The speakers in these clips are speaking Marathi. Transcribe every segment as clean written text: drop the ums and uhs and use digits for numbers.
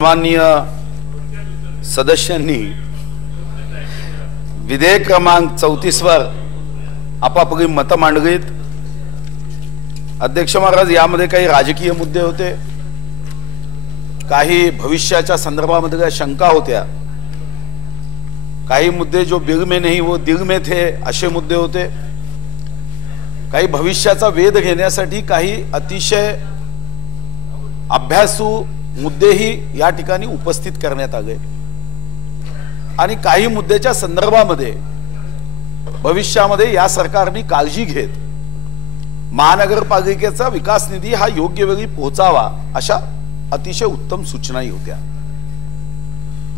माननीय सदस्यांनी विधेयक क्रमांक 34 वर आपापली मतं मांडलीत। अध्यक्ष महाराज, यामध्ये काही राजकीय मुद्दे होते, काही भविष्याच्या संदर्भामध्ये शंका होत्या, काही मुद्दे जो बिल में नहीं वो दिल में थे असे मुद्दे होते, काही भविष्याचा वेध घेण्यासाठी काही अतिशय अभ्यासू मुद्देही या ठिकाणी उपस्थित करण्यात आले आणि काही मुद्द्याच्या संदर्भामध्ये भविष्यामध्ये या सरकारने काळजी घेत महानगरपालिकेचा विकास निधी हा योग्य वेळी पोहोचावा अशा अतिशय उत्तम सूचनाही होत्या।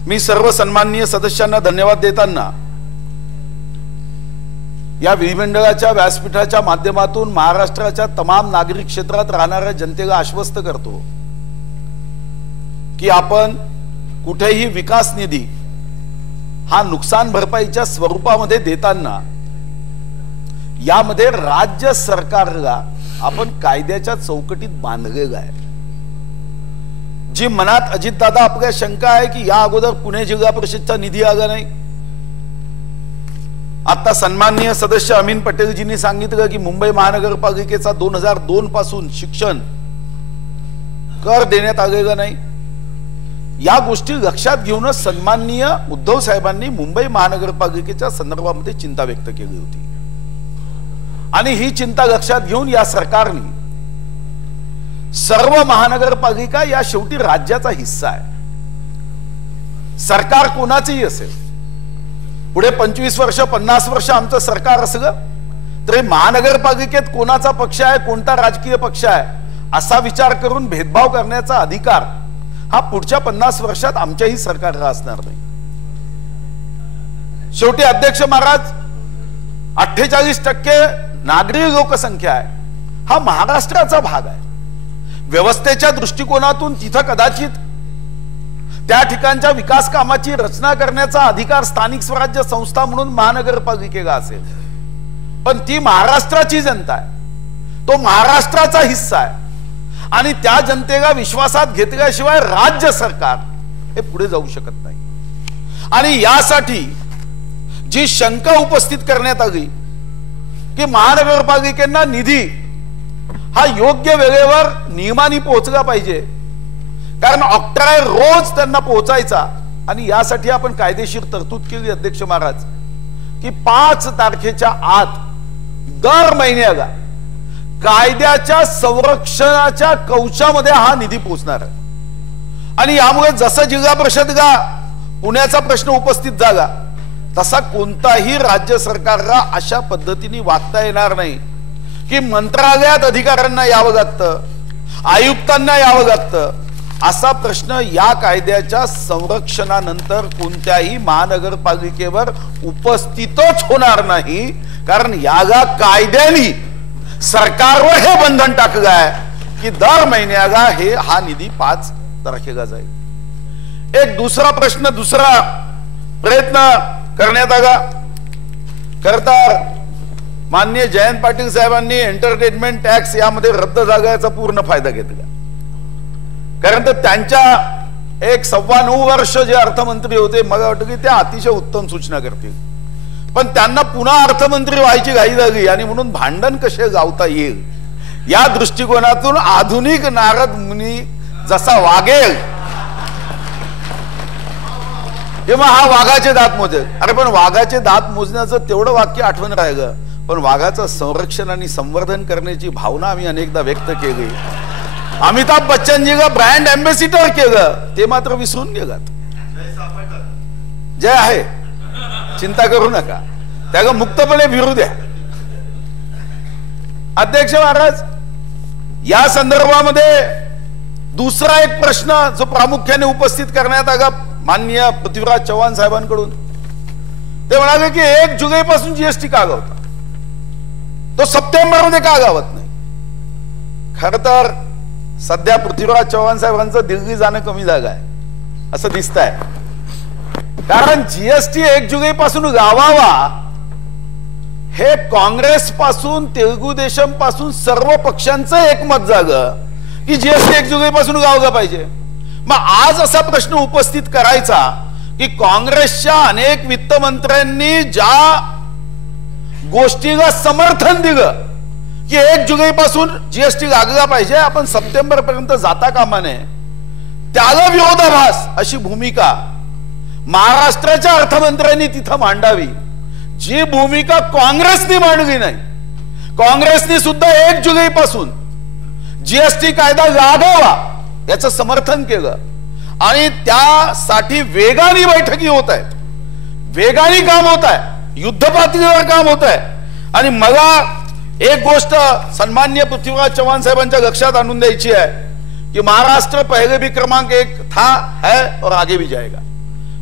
मी सर्व सन्माननीय सदस्यांना धन्यवाद देताना या विधिमंडळाच्या व्यासपीठाच्या माध्यमातून महाराष्ट्राच्या तमाम नागरिक क्षेत्रात राहणाऱ्या जनतेला आश्वस्त करतो की आपण कुठेही विकास निधी हा नुकसान भरपाईच्या स्वरूपामध्ये देताना यामध्ये राज्य सरकारला आपण कायद्याच्या चौकटीत बांधलेलं आहे। जी मनात अजितदादा आपल्या शंका आहे की या अगोदर पुणे जिल्हा परिषदचा निधी आला नाही, आता सन्माननीय सदस्य अमीन पटेलजींनी सांगितलं की मुंबई महानगरपालिकेचा 2002 पासून शिक्षण कर देण्यात आलेला नाही। या गोष्टी लक्षात घेऊनच सन्माननीय उद्धव साहेबांनी मुंबई महानगरपालिकेच्या संदर्भामध्ये चिंता व्यक्त केली होती आणि ही चिंता लक्षात घेऊन या सरकारने सर्व महानगरपालिका या शेवटी राज्याचा हिस्सा आहे। सरकार कोणाचेही असेल, पुढे 25 वर्ष 50 वर्ष आमचं सरकार असलं तरी महानगरपालिकेत कोणाचा पक्ष आहे, कोणता राजकीय पक्ष आहे असा विचार करून भेदभाव करण्याचा अधिकार हा पुढच्या 50 वर्षात आमच्याही सरकारला असणार नाही। शेवटी अध्यक्ष महाराज, 48% नागरी लोकसंख्या आहे, हा महाराष्ट्राचा भाग आहे। व्यवस्थेच्या दृष्टिकोनातून तिथं कदाचित त्या ठिकाणच्या विकास कामाची रचना करण्याचा अधिकार स्थानिक स्वराज्य संस्था म्हणून महानगरपालिकेला असेल, पण ती महाराष्ट्राची जनता आहे, तो महाराष्ट्राचा हिस्सा आहे आणि त्या जनतेला विश्वासात घेतल्याशिवाय राज्य सरकार हे पुढे जाऊ शकत नाही। आणि यासाठी जी शंका उपस्थित करण्यात आली की महानगरपालिकेंना निधी हा योग्य वेळेवर नियमाने पोहोचला पाहिजे, कारण ऑक्ट्राय रोज त्यांना पोहोचायचा आणि यासाठी आपण कायदेशीर तरतूद केली अध्यक्ष महाराज की 5 तारखेच्या आत दर महिन्याला कायद्याच्या संरक्षणाच्या कवचामध्ये हा निधी पोहोचणार आहे। आणि यामुळे जसं जिल्हा परिषदला पुण्याचा प्रश्न उपस्थित झाला तसा कोणताही राज्य सरकारला अशा पद्धतीने वागता येणार नाही की मंत्रालयात अधिकाऱ्यांना यावं लागतं, आयुक्तांना यावं लागतं। असा प्रश्न या कायद्याच्या संरक्षणानंतर कोणत्याही महानगरपालिकेवर उपस्थितच होणार नाही, कारण याला कायद्याने सरकारवर हे बंधन टाकलं आहे की दर महिन्याला हा निधी 5 तारखेला जाईल। एक दुसरा प्रश्न, दुसरा प्रयत्न करण्यात आला करता माननीय जयंत पाटील साहेबांनी एंटरटेनमेंट टॅक्स यामध्ये रद्द झाल्याचा पूर्ण फायदा घेतला, कारण तर त्यांच्या एक 9.25 वर्ष जे अर्थमंत्री होते, मला वाटतं की त्या अतिशय उत्तम सूचना करतील, पण त्यांना पुन्हा अर्थमंत्री व्हायची घाई झाली आणि म्हणून भांडण कसे गावता येईल या दृष्टिकोनातून आधुनिक नारद मुनी जसा वागेल किंवा हा वाघाचे दात मोजेल। अरे पण वाघाचे दात मोजण्याचं तेवढं वाक्य आठवण राहिलं, पण वाघाचं संरक्षण आणि संवर्धन करण्याची भावना आम्ही अनेकदा व्यक्त केली। अमिताभ बच्चनजीला ब्रँड एम्बेसिडर केलं, ते मात्र विसरून गेलात। जय आहे, चिंता करू नका, त्याला मुक्तपणे फिरू द्या। अध्यक्ष महाराज, या संदर्भामध्ये दुसरा एक प्रश्न जो प्रामुख्याने उपस्थित करण्यात आला माननीय पृथ्वीराज चव्हाण साहेबांकडून, ते म्हणाले की 1 जुलै पासून जीएसटी का गावता, तो सप्टेंबर मध्ये का गावत नाही। खर तर सध्या पृथ्वीराज चव्हाण साहेबांचं दिल्ली जाणं कमी झालं आहे असं दिसत आहे, कारण जीएसटी 1 जुलै पासून गावावा हे काँग्रेस पासून तेलुगू देशम पासून सर्व पक्षांचं एकमत झालं की जीएसटी 1 जुलै पासून गावला पाहिजे। मग आज असा प्रश्न उपस्थित करायचा की काँग्रेसच्या अनेक वित्तमंत्र्यांनी ज्या गोष्टीला समर्थन दिलं की 1 जुलैपासून जीएसटी लागला पाहिजे, आपण सप्टेंबर पर्यंत जाता कामा नये, त्याला विरोधाभास अशी भूमिका महाराष्ट्राच्या अर्थमंत्र्यांनी तिथं मांडावी, जी भूमिका काँग्रेसने मांडली नाही. काँग्रेसने सुद्धा 1 जुलैपासून जीएसटी कायदा लागावा याचं समर्थन केलं आणि त्यासाठी वेगाने बैठकी होत आहेत, वेगाने काम होत आहे, युद्ध पातळीवर काम होत आहे. आणि मला एक गोष्ट सन्माननीय पृथ्वीराज चव्हाण साहेबांच्या लक्षात आणून द्यायची आहे कि महाराष्ट्र पहले भी क्रमांक 1 था, है और आगे भी जाएगा.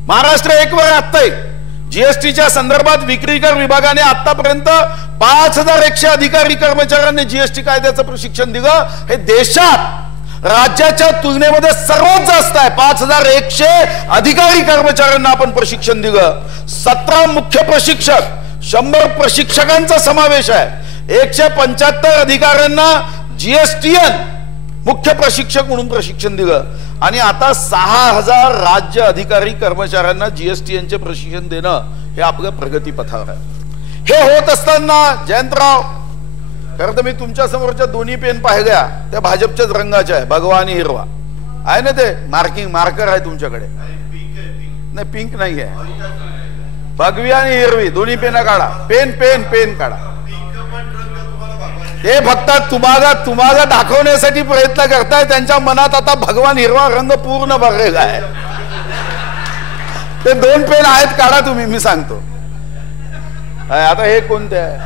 महाराष्ट्र 1 वर आता जीएसटीच्या संदर्भात विक्री कर विभागाने आतापर्यंत 5100 अधिकारी कर्मचाऱ्यांनी जीएसटी कायद्याचं प्रशिक्षण दिलं. हे देशात राज्याच्या तुलनेमध्ये सर्वात जास्त आहे. 5100 अधिकारी कर्मचाऱ्यांना आपण प्रशिक्षण दिलं. 17 मुख्य प्रशिक्षक, 100 प्रशिक्षकांचा समावेश आहे. 175 अधिकाऱ्यांना जीएसटीएन मुख्य प्रशिक्षक म्हणून प्रशिक्षण दिलं आणि आता 6000 राज्य अधिकारी कर्मचाऱ्यांना जीएसटीएनचे प्रशिक्षण देणं हे आपलं प्रगतीपथावर आहे. हे होत असताना जयंतराव, खरं तर मी तुमच्या समोरच्या दोन्ही पेन पाहिल्या, त्या भाजपच्याच रंगाच्या आहे, भगवा आणि हिरवा आहे ना, ते मार्कर आहे तुमच्याकडे? नाही, पिंक नाही आहे, भगवी आणि हिरवी दोन्ही पेन काढा. पेन काढा. ते फक्त तुम्हाला दाखवण्यासाठी प्रयत्न करताय. त्यांच्या मनात आता भगवान हिरवा रंग पूर्ण भरलेला आहे. ते 2 पेन आहेत, काढा तुम्ही, मी सांगतो. आता हे कोणते आहे?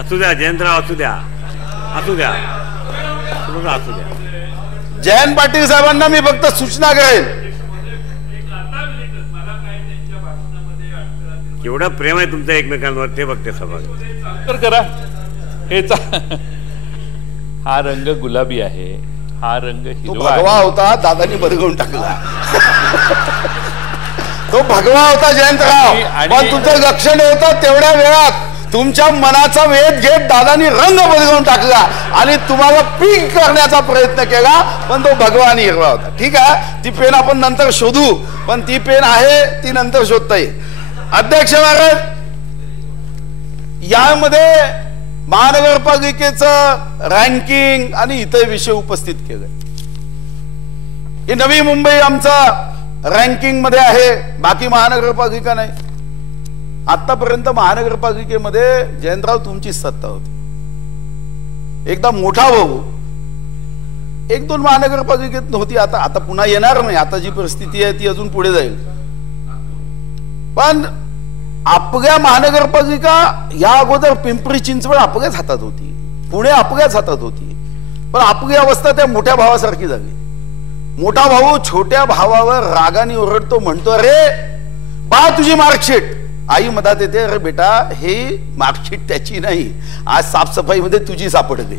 असू द्या जयंतराव, असू द्या. जयंत पाटील साहेबांना मी फक्त सूचना करेन, केवढं प्रेम आहे तुमचं एकमेकांवर ते बघते सभा करा. हा रंग गुलाबी आहे, हा रंग हिरवा भगवा होता, दादांनी बदलून टाकला. तो भगवा होता जयंतराव, पण तुमचं लक्ष नव्हतं. तेवढ्या वेळात तुमच्या मनाचा वेध घेत दादांनी रंग बदलून टाकला आणि तुम्हाला पिंक करण्याचा प्रयत्न केला, पण तो भगवा आणि हिरवा होता. ठीक आहे, ती पेन आपण नंतर शोधू, पण ती पेन आहे ती नंतर शोधता येईल. अध्यक्ष महाराज, यामध्ये महानगरपालिकेचं रँकिंग आणि इतर विषय उपस्थित केले. ही नवी मुंबई आमचा रँकिंग मध्ये आहे, बाकी महानगरपालिका नाही. आतापर्यंत महानगरपालिकेमध्ये जयंतराव तुमची सत्ता होती. एकदा मोठा भाऊ 1-2 महानगरपालिकेत नव्हती, आता पुन्हा येणार नाही. आता जी परिस्थिती आहे ती अजून पुढे जाईल. पण आपल्या महानगरपालिका या अगोदर पिंपरी चिंचवड आपल्याच हातात होती, पुणे आपल्याच हातात होती. पण आपली अवस्था त्या मोठ्या भावासारखी झाली. मोठा भाऊ छोट्या भावावर रागाने ओरडतो, म्हणतो, अरे पहा तुझी मार्कशीट. आई मदत येते, अरे बेटा हे मार्कशीट त्याची नाही, आज साफसफाईमध्ये तुझी सापडते.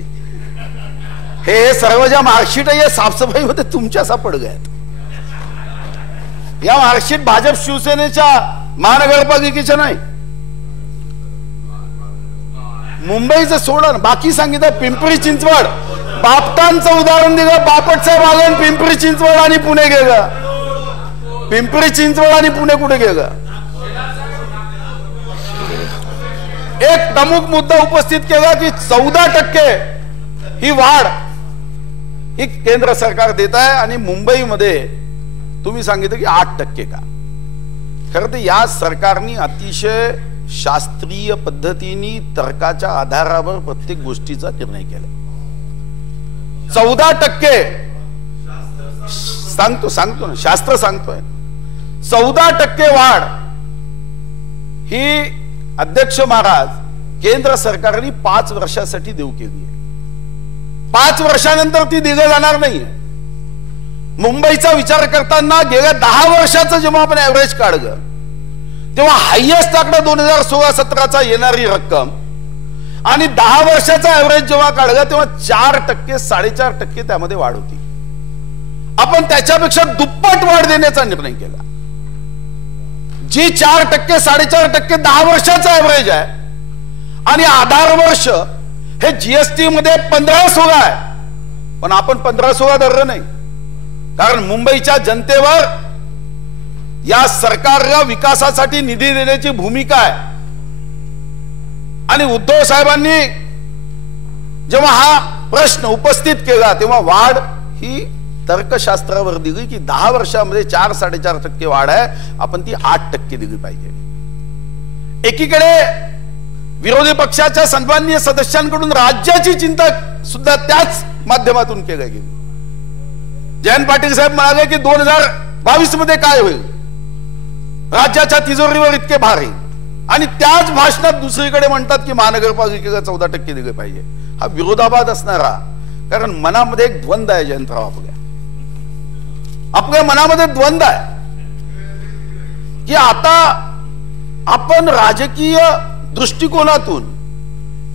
हे सर्व ज्या मार्कशीट आहे साफसफाईमध्ये तुमच्या सापडल्यात. या मार्कशीट भाजप शिवसेनेच्या महानगरपालिकेच्या नाही, मुंबईचं सोडा, बाकी सांगितलं. पिंपरी चिंचवड, बापटांचं उदाहरण दिलं. बापटसाहेब आलं, पिंपरी चिंचवड आणि पुणे गेलं. पिंपरी चिंचवड आणि पुणे कुठे गेलं? एक प्रमुख मुद्दा उपस्थित केला की 14% ही वाढ ही केंद्र सरकार देत आहे आणि मुंबईमध्ये तुम्ही सांगितलं की 8% का. खरं तर या सरकारने अतिशय शास्त्रीय पद्धतीने तर्काच्या आधारावर प्रत्येक गोष्टीचा निर्णय केला. 14% सांगतो ना, शास्त्र सांगतोय. 14% वाढ ही अध्यक्ष महाराज केंद्र सरकारने 5 वर्षासाठी देऊ केली आहे. 5 वर्षानंतर ती दिली जाणार नाहीये. मुंबईचा विचार करताना गेल्या 10 वर्षाचं जेव्हा आपण ऍव्हरेज काढलं तेव्हा हायएस्ट आकडा 2016-17चा येणारी रक्कम आणि 10 वर्षाचा ऍव्हरेज जेव्हा काढलं तेव्हा 4%, 4.5% त्यामध्ये वाढ होती. आपण त्याच्यापेक्षा दुप्पट वाढ देण्याचा निर्णय केला. जी 4%, 4.5% 10 वर्षाचा ऍव्हरेज आहे आणि आधार वर्ष हे जीएसटी मध्ये 15-16 आहे. पण आपण 15-16 धरलं नाही, कारण मुंबईच्या जनतेवर या सरकारला विकासासाठी निधी देण्याची भूमिका आहे. आणि उद्धव साहेबांनी जेव्हा हा प्रश्न उपस्थित केला तेव्हा वाढ ही तर्कशास्त्रावर दिली की 10 वर्षामध्ये 4-4.5% वाढ आहे, आपण ती 8% दिली पाहिजे. एकीकडे विरोधी पक्षाच्या सन्माननीय सदस्यांकडून राज्याची चिंता सुद्धा त्याच माध्यमातून केली गेली. जयंत पाटील साहेब म्हणाले की 2022 मध्ये काय होईल, राज्याच्या तिजोरीवर इतके भार आहे, आणि त्याच भाषणात दुसरीकडे म्हणतात की महानगरपालिकेला 14% दिले पाहिजे. हा विरोधाभास असणारा, कारण मनामध्ये एक द्वंद्व आहे जयंतराव, आपल्या मनामध्ये द्वंद्व आहे की आता आपण राजकीय दृष्टिकोनातून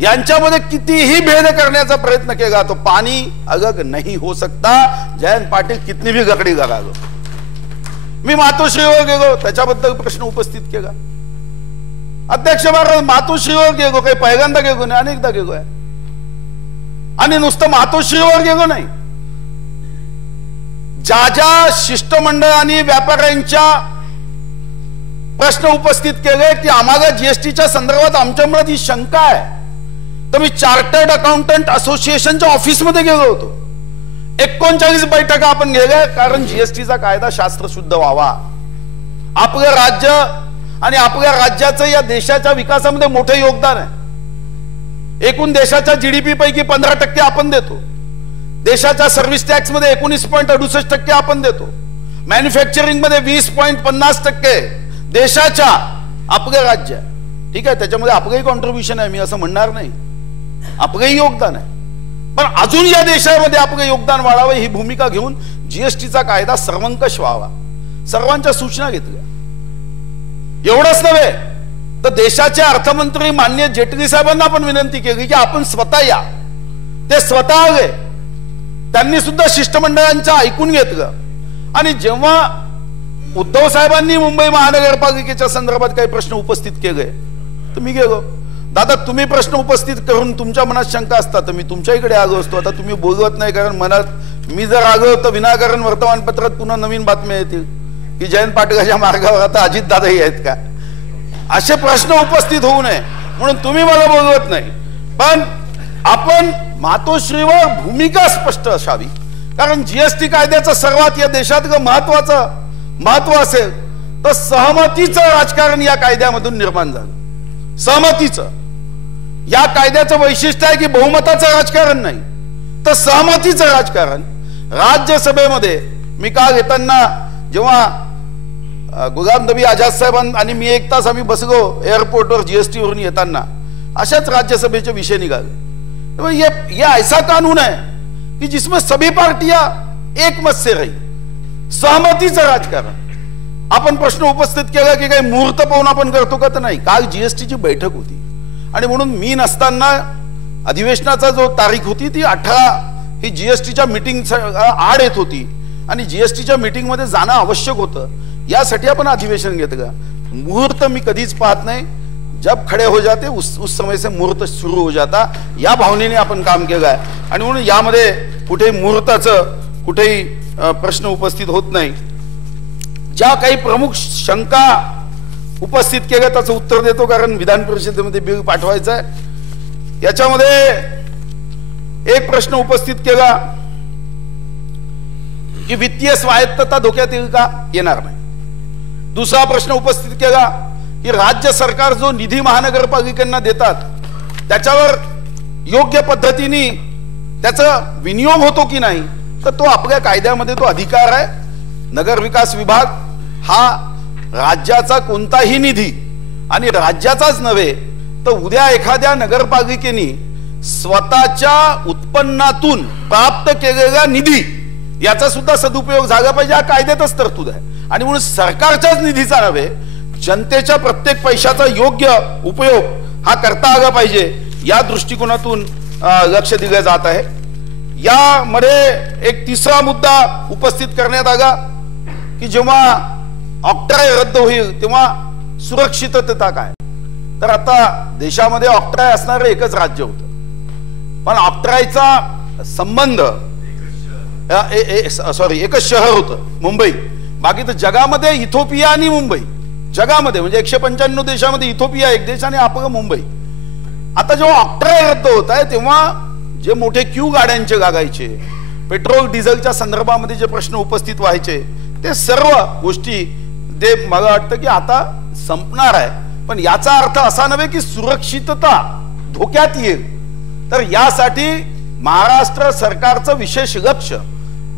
यांच्यामध्ये कितीही भेद करण्याचा प्रयत्न केला तो पानी अलग नहीं हो सकता. जयंत पाटील कितनी भी गकडी लगा लो. मी मातोश्रीवर गेलो, त्याच्याबद्दल प्रश्न उपस्थित केला. अध्यक्ष मातोश्रीवर गेलो, काही पहिल्यांदा गेलो नाही, अनेकदा गेलोय. आणि नुसतं मातोश्रीवर गेलो नाही, ज्या ज्या शिष्टमंडळांनी व्यापाऱ्यांच्या प्रश्न उपस्थित केले की आम्हाला जीएसटीच्या संदर्भात आमच्यामुळे ही शंका आहे, तर मी चार्टर्ड अकाउंटंट असोसिएशनच्या ऑफिसमध्ये गेलो होतो. 39 बैठका आपण गेल्या, कारण जीएसटीचा कायदा शास्त्रशुद्ध व्हावा. आपलं राज्य आणि आपल्या राज्याचं या देशाच्या विकासामध्ये मोठे योगदान आहे. एकूण देशाच्या जीडीपी पैकी 15% आपण देतो. देशाच्या सर्व्हिस टॅक्स मध्ये 19.68% आपण देतो. मॅन्युफॅक्चरिंग मध्ये 20.50% देशाच्या आपलं राज्य आहे. ठीक आहे, त्याच्यामध्ये आपलंही कॉन्ट्रीब्युशन आहे, मी असं म्हणणार नाही, आपलंही योगदान आहे. पण अजून या देशामध्ये आपलं योगदान वाढावं ही भूमिका घेऊन जीएसटीचा कायदा सर्वंकष व्हावा, सर्वांच्या सूचना घेतल्या. एवढंच नव्हे तर देशाचे अर्थमंत्री माननीय जेटली साहेबांना पण विनंती केली की आपण स्वतः या. ते स्वतः आले, त्यांनी सुद्धा शिष्टमंडळांचं ऐकून घेतलं. आणि जेव्हा उद्धव साहेबांनी मुंबई महानगरपालिकेच्या संदर्भात काही प्रश्न उपस्थित केले तर मी गेलो. दादा, तुम्ही प्रश्न उपस्थित करून तुमच्या मनात शंका असतात तर मी तुमच्या इकडे आलो असतो. आता तुम्ही बोलवत नाही, कारण मनात मी जर आलो तर विनाकारण वर्तमानपत्रात पुन्हा नवीन बातम्या येतील की जयंत पाटलाच्या मार्गावर आता अजितदादाही आहेत का. असे प्रश्न उपस्थित होऊ नये म्हणून तुम्ही मला बोलवत नाही. पण आपण मातोश्रीवर भूमिका स्पष्ट असावी, कारण जीएसटी कायद्याचं सर्वात या देशातलं महत्व असेल तर सहमतीचं राजकारण या कायद्यामधून निर्माण झालं. सहमतीचं, या कायद्याचं वैशिष्ट्य आहे की बहुमताचं राजकारण नाही तर सहमतीचं राजकारण. राज्यसभेमध्ये मी काल येताना जेव्हा गुलाम नबी आझाद साहेबां आणि मी 1 तास आम्ही बसलो एअरपोर्टवर जीएसटी वरून येताना, अशाच राज्यसभेचे विषय निघाले. ये ऐसा कानून है कि जिसमें सभी पार्टियां एक मत से रही, सहमतीचं राजकारण. आपण प्रश्न उपस्थित केला की काही मुहूर्त पाहून आपण करतो का, तर नाही. काल जीएसटीची बैठक होती आणि म्हणून मी नसताना अधिवेशनाचा जो तारीख होती ती 18 ही जीएसटीच्या मीटिंग आड येत होती आणि जीएसटीच्या मीटिंग मध्ये जाणं आवश्यक होतं. यासाठी आपण अधिवेशन घेतलं. मुहूर्त मी कधीच पाहत नाही, जब खडे हो जाते उस समय से मुहूर्त सुरू हो जाता, या भावनेने आपण काम केलं आहे. आणि म्हणून यामध्ये कुठेही मुहूर्ताचं कुठेही प्रश्न उपस्थित होत नाही. ज्या काही प्रमुख शंका उपस्थित केल्या त्याचं उत्तर देतो, कारण विधान परिषदेमध्ये बिल पाठवायचं आहे. याच्यामध्ये एक प्रश्न उपस्थित केला की वित्तीय स्वायत्तता धोक्यात येईल का, येणार नाही. दुसरा प्रश्न उपस्थित केला की राज्य सरकार जो निधी महानगरपालिकांना देतात त्याच्यावर योग्य पद्धतीने त्याचा विनियोग होतो की नाही, तर तो आपल्या कायद्यामध्ये तो अधिकार आहे. नगर विकास विभाग हा राज्याचा कोणताही निधी, आणि राज्याचाच नव्हे तर उद्या एखाद्या नगरपालिकेने स्वतःच्या उत्पन्नातून प्राप्त केलेला निधी याचा सुद्धा सदुपयोग झाला पाहिजे, हा कायद्यातच तरतूद आहे. आणि म्हणून सरकारच्याच निधीचा नव्हे, जनतेच्या प्रत्येक पैशाचा योग्य उपयोग हा करता आला पाहिजे, या दृष्टिकोनातून लक्ष दिलं जात आहे. यामध्ये एक तिसरा मुद्दा उपस्थित करण्यात आला की जेव्हा ऑक्ट्राय रद्द होईल तेव्हा सुरक्षितता काय. तर आता देशामध्ये ऑक्ट्राय असणारं एकच राज्य होतं, पण ऑक्ट्रायचा संबंध सॉरी एकच शहर होतं मुंबई. बाकी तर जगामध्ये इथोपिया आणि मुंबई, जगामध्ये म्हणजे 195 देशामध्ये इथोपिया एक देश आणि आपलं मुंबई. आता जेव्हा ऑक्ट्राय रद्द होत आहे तेव्हा जे मोठे क्यू गाड्यांचे लागायचे, पेट्रोल डिझेलच्या संदर्भामध्ये जे प्रश्न उपस्थित व्हायचे, ते सर्व गोष्टी ते मला वाटतं की आता संपणार आहे. पण याचा अर्थ असा नव्हे की सुरक्षितता धोक्यात येईल. तर यासाठी महाराष्ट्र सरकारचं विशेष लक्ष,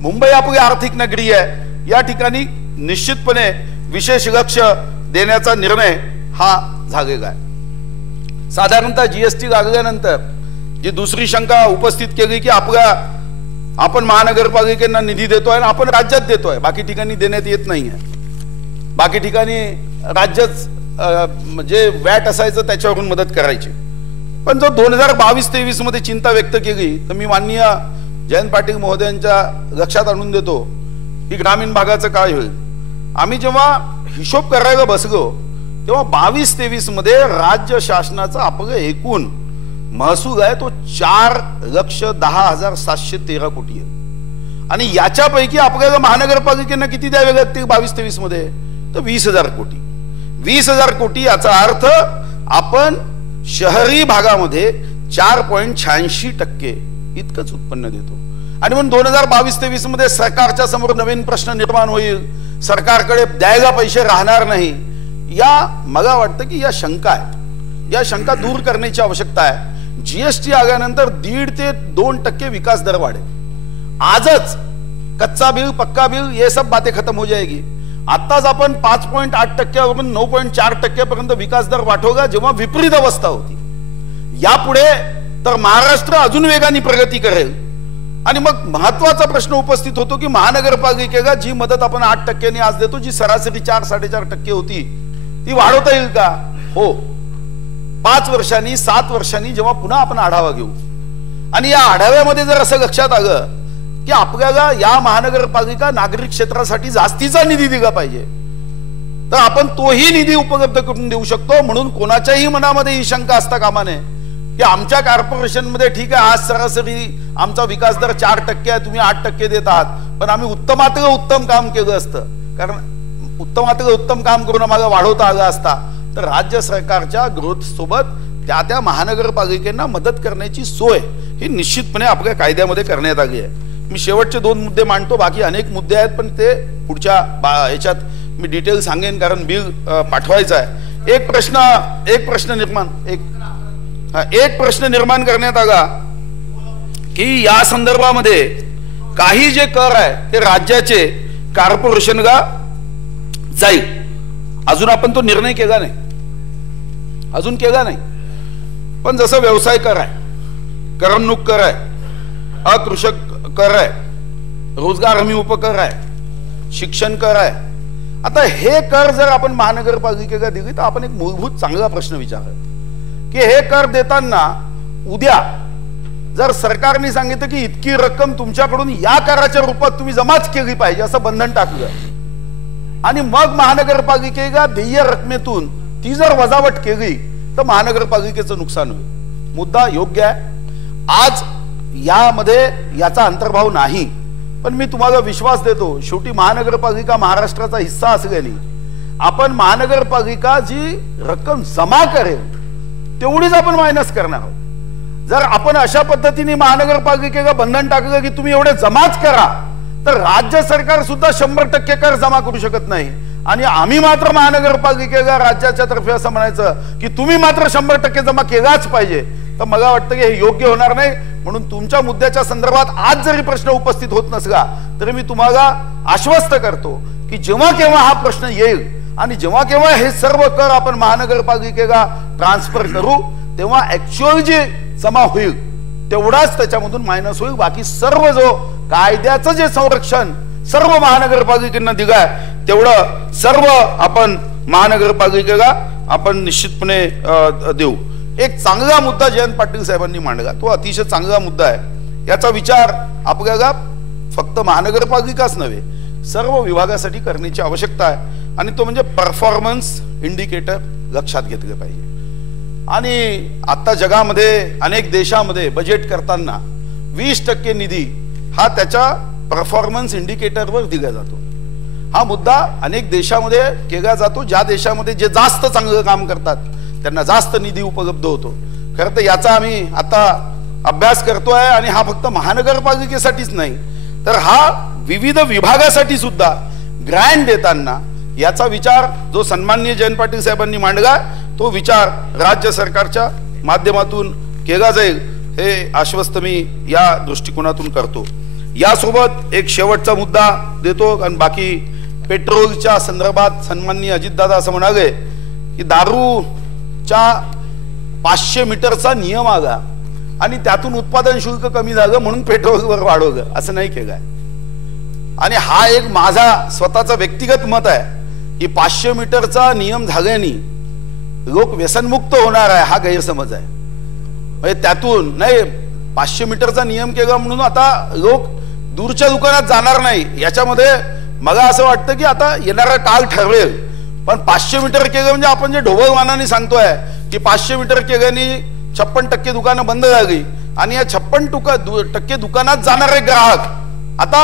मुंबई आपली आर्थिक नगरी आहे, या ठिकाणी निश्चितपणे विशेष लक्ष देण्याचा निर्णय हा झालेला आहे. साधारणतः जीएसटी लागल्यानंतर जी दुसरी शंका उपस्थित केली की आपण महानगरपालिकेना निधी देतोय आणि आपण राज्यात देतोय, बाकी ठिकाणी देण्यात येत नाहीये. बाकी ठिकाणी राज्यच जे वॅट असायचं त्याच्यावरून मदत करायची. पण जो 2022-23 मध्ये चिंता व्यक्त केली तर मी माननीय जयंत पाटील महोदयांच्या लक्षात आणून देतो की ग्रामीण भागाचं काय होईल. आम्ही जेव्हा हिशोब करायला बसलो तेव्हा 22-23 मध्ये राज्य शासनाचा आपलं एकूण महसूल आहे तो 4,10,713 कोटी आहे. आणि याच्यापैकी आपल्याला महानगरपालिकेनं किती द्यावे लागतील 22-23 मध्ये, तर 20,000 कोटी. 20,000 कोटी याचा अर्थ आपण शहरी भागामध्ये 4.86% इतकंच उत्पन्न देतो. आणि म्हणून 2022-23 मध्ये सरकारच्या समोर नवीन प्रश्न निर्माण होईल, सरकारकडे द्यायला पैसे राहणार नाही. मला वाटतं की या शंका आहे, या शंका दूर करण्याची आवश्यकता आहे. जीएसटी आल्यानंतर 1.5 ते 2% विकास दर वाढेल. आजच कच्चा बिल पक्का बिल ये सब बातें खत्म हो जाएगी. आताच आपण 5.8% 9.4% पर्यंत विकास दर वाढवला जेव्हा विपरीत अवस्था होती. यापुढे तर महाराष्ट्र अजून वेगाने प्रगती करेल. आणि मग महत्वाचा प्रश्न उपस्थित होतो की महानगरपालिकेला जी मदत आपण 8% आज देतो, जी सरासरी 4-4.5% होती, ती वाढवता येईल का? हो. 5 वर्षांनी 7 वर्षांनी जेव्हा पुन्हा आपण आढावा घेऊ आणि या आढाव्यामध्ये जर असं लक्षात आलं की आपल्याला या महानगरपालिका नागरिक क्षेत्रासाठी जास्तीचा निधी दिला पाहिजे, तर आपण तोही निधी उपलब्ध करून देऊ शकतो. म्हणून कोणाच्याही मनामध्ये ही शंका असता कामा नये की आमच्या कॉर्पोरेशन मध्ये ठीक आहे आज सरासरी आमचा विकास दर 4% आहे, तुम्ही 8% देत आहात, पण आम्ही उत्तमातलं उत्तम काम केलं असतं. कारण उत्तमातलं उत्तम काम करून आम्हाला वाढवता आलं असता तर राज्य सरकारच्या ग्रोथ सोबत त्या महानगरपालिकेंना मदत करण्याची सोय ही निश्चितपणे आपल्या कायद्यामध्ये करण्यात आली आहे. मी शेवटचे 2 मुद्दे मांडतो, बाकी अनेक मुद्दे आहेत पण ते पुढच्या याच्यात मी डिटेल सांगेन कारण बिल पाठवायचं आहे. एक प्रश्न निर्माण करण्यात आला की या संदर्भामध्ये काही जे कर आहे ते राज्याचे कॉर्पोरेशनला जाईल. अजून आपण तो निर्णय केला नाही, अजून केला नाही. पण जसं व्यवसाय कर आहे, करमणूक कर आहे, अकृषक कर आहे, रोजगार हमी उपकर आहे, शिक्षण कर आहे. आता हे कर जर आपण महानगरपालिकेला दिली तर आपण एक मूलभूत चांगला प्रश्न विचारला की हे कर देताना उद्या जर सरकारने सांगितलं की इतकी रक्कम तुमच्याकडून या कराच्या रूपात तुम्ही जमाच केली पाहिजे असं बंधन टाकलं आणि मग महानगरपालिकेला देय रकमेतून ती जर वजावट केली तर महानगरपालिकेचं नुकसान होईल. मुद्दा योग्य आहे. आज यामध्ये याचा अंतर्भाव नाही, पण मी तुम्हाला विश्वास देतो शेवटी महानगरपालिका महाराष्ट्राचा हिस्सा असल्याने आपण महानगरपालिका जी रक्कम जमा करेल तेवढीच आपण मायनस करणार आहोत. जर आपण अशा पद्धतीने महानगरपालिकेला बंधन टाकलं की तुम्ही एवढे जमाच करा तर राज्य सरकार सुद्धा 100% कर जमा करू शकत नाही आणि आम्ही मात्र महानगरपालिकेला राज्याच्या तर्फे असं म्हणायचं की तुम्ही मात्र 100% जमा केलाच पाहिजे, तर मला वाटतं की हे योग्य होणार नाही. म्हणून तुमच्या मुद्द्याच्या संदर्भात आज जरी प्रश्न उपस्थित होत नसला तरी मी तुम्हाला आश्वस्त करतो की जेव्हा केव्हा हा प्रश्न येईल आणि जेव्हा केव्हा हे सर्व कर आपण महानगरपालिकेला ट्रान्सफर करू तेव्हा ऍक्च्युअल जे जमा होईल तेवढाच त्याच्यामधून मायनस होईल. बाकी सर्व जो कायद्याचं जे संरक्षण सर्व महानगरपालिकेंना दिलाय तेवढं सर्व आपण महानगरपालिकेला आपण निश्चितपणे देऊ. एक चांगला मुद्दा जयंत पाटील साहेबांनी मांडला, तो अतिशय चांगला मुद्दा आहे. याचा विचार आपल्याला फक्त महानगरपालिकाच नव्हे सर्व विभागासाठी करण्याची आवश्यकता आहे आणि तो म्हणजे परफॉर्मन्स इंडिकेटर लक्षात घेतले पाहिजे. आणि आता जगामध्ये अनेक देशामध्ये बजेट करताना 20% निधी हा त्याच्या परफॉर्मन्स इंडिकेटरवर दिला जातो. हा मुद्दा अनेक देशामध्ये केला जातो. ज्या देशामध्ये जे जास्त चांगलं काम करतात त्यांना जास्त निधी उपलब्ध होतो. खरं तर याचा आम्ही आता अभ्यास करतोय आणि हा फक्त महानगरपालिकेसाठीच नाही तर हा विविध विभागासाठी सुद्धा ग्रँट देताना याचा विचार जो सन्माननीय जयंत पाटील साहेबांनी मांडला तो विचार राज्य सरकारच्या माध्यमातून केला जाईल हे आश्वस्त मी या दृष्टिकोनातून करतो. यासोबत एक शेवटचा मुद्दा देतो कारण बाकी पेट्रोलच्या संदर्भात सन्माननीय अजितदादा असं म्हणाले की दारूच्या 500 मीटरचा नियम आला आणि त्यातून उत्पादन शुल्क कमी झालं म्हणून पेट्रोलवर वाढवलं असं नाही केलंय. आणि हा एक माझा स्वतःचा व्यक्तिगत मत आहे की 500 मीटरचा नियम झाल्याने लोक व्यसनमुक्त होणार आहे हा गैरसमज आहे. म्हणजे त्यातून नाही 500 मीटरचा नियम केला म्हणून आता लोक दूरच्या दुकानात जाणार नाही याच्यामध्ये मला असं वाटतं की आता येणारा काळ ठरवेल. पण 500 मीटर केलं म्हणजे आपण जे ढोबळमानाने सांगतोय की 500 मीटर केल्याने 56% दुकानं बंद झाली आणि या 56% दुकानात जाणारे ग्राहक आता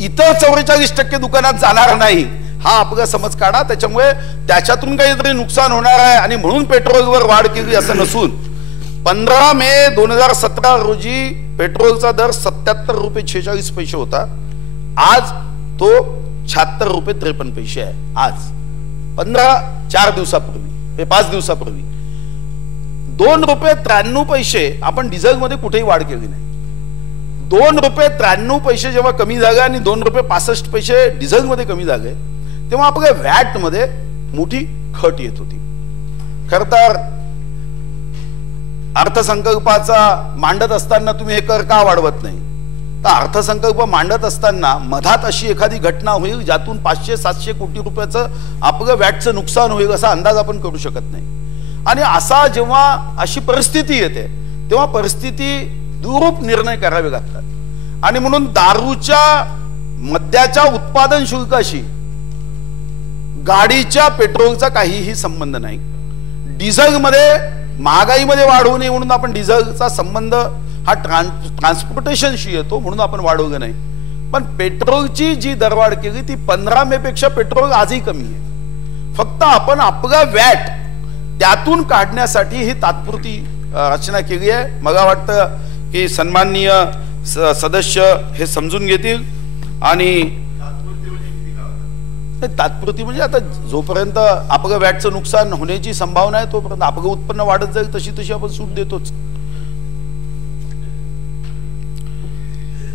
इतर 44% दुकानात जाणार नाही हा आपला समज काढा. त्याच्यामुळे त्याच्यातून काहीतरी नुकसान होणार आहे आणि म्हणून पेट्रोलवर वाढ केली असं नसून 15 मे 2017 रोजी पेट्रोलचा दर 77 रुपये 46 पैसे होता. आज तो 76 रुपये 53 पैसे आहे. आज 4 दिवसापूर्वी 5 दिवसापूर्वी 2 रुपये 93 पैसे आपण डिझेल मध्ये कुठेही वाढ केली नाही. 2 रुपये 93 पैसे जेव्हा कमी झाले आणि 2 रुपये 65 पैसे डिझेल मध्ये कमी झाले तेव्हा आपल्या व्हॅट मध्ये मोठी खट येत होती. खर तर अर्थसंकल्पाचा मांडत असताना तुम्ही हे कर का वाढवत नाही तर अर्थसंकल्प मांडत असताना मधात अशी एखादी घटना होईल ज्यातून 500-700 कोटी रुपयाचं आपलं व्हॅटचं नुकसान होईल असा अंदाज आपण करू शकत नाही. आणि असा जेव्हा अशी परिस्थिती येते तेव्हा परिस्थिती दुरूप निर्णय करावे लागतात आणि म्हणून दारूच्या मद्याच्या उत्पादन शुल्काशी गाडीच्या पेट्रोलचा काहीही संबंध नाही. डिझेलमध्ये महागाईमध्ये वाढ होऊ नये म्हणून आपण डिझेलचा संबंध हा ट्रान्सपोर्टेशनशी येतो म्हणून आपण वाढवलं नाही. पण पेट्रोलची जी दरवाढ केली ती 15 मे पेक्षा पेट्रोल आजही कमी आहे. फक्त आपण आपला व्हॅट त्यातून काढण्यासाठी ही तात्पुरती रचना केली आहे. मला वाटतं की सन्माननीय सदस्य हे समजून घेतील. आणि तात्पुरती म्हणजे आता जोपर्यंत आपलं व्हॅटचं नुकसान होण्याची संभावना आहे तोपर्यंत आपलं उत्पन्न वाढत जाईल तशी तशी आपण सूट देतोच.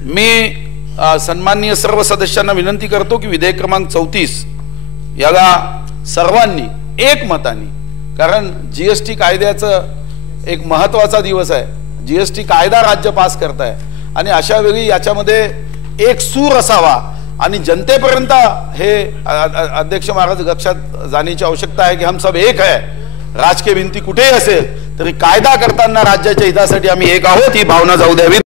मी सन्माननीय सर्व सदस्यांना विनंती करतो की विधेयक क्रमांक 34 याला सर्वांनी एकमताने कारण जीएसटी कायद्याचं एक महत्वाचा दिवस आहे. जीएसटी कायदा राज्य पास करताय आणि अशा वेळी याच्यामध्ये एक सूर असावा आणि जनतेपर्यंत हे अध्यक्ष महाराज लक्षात जाण्याची आवश्यकता आहे की हम सब एक है. राजकीय भिंती कुठेही असेल तरी कायदा करताना राज्याच्या हितासाठी आम्ही एक आहोत ही भावना जाऊ द्यावी.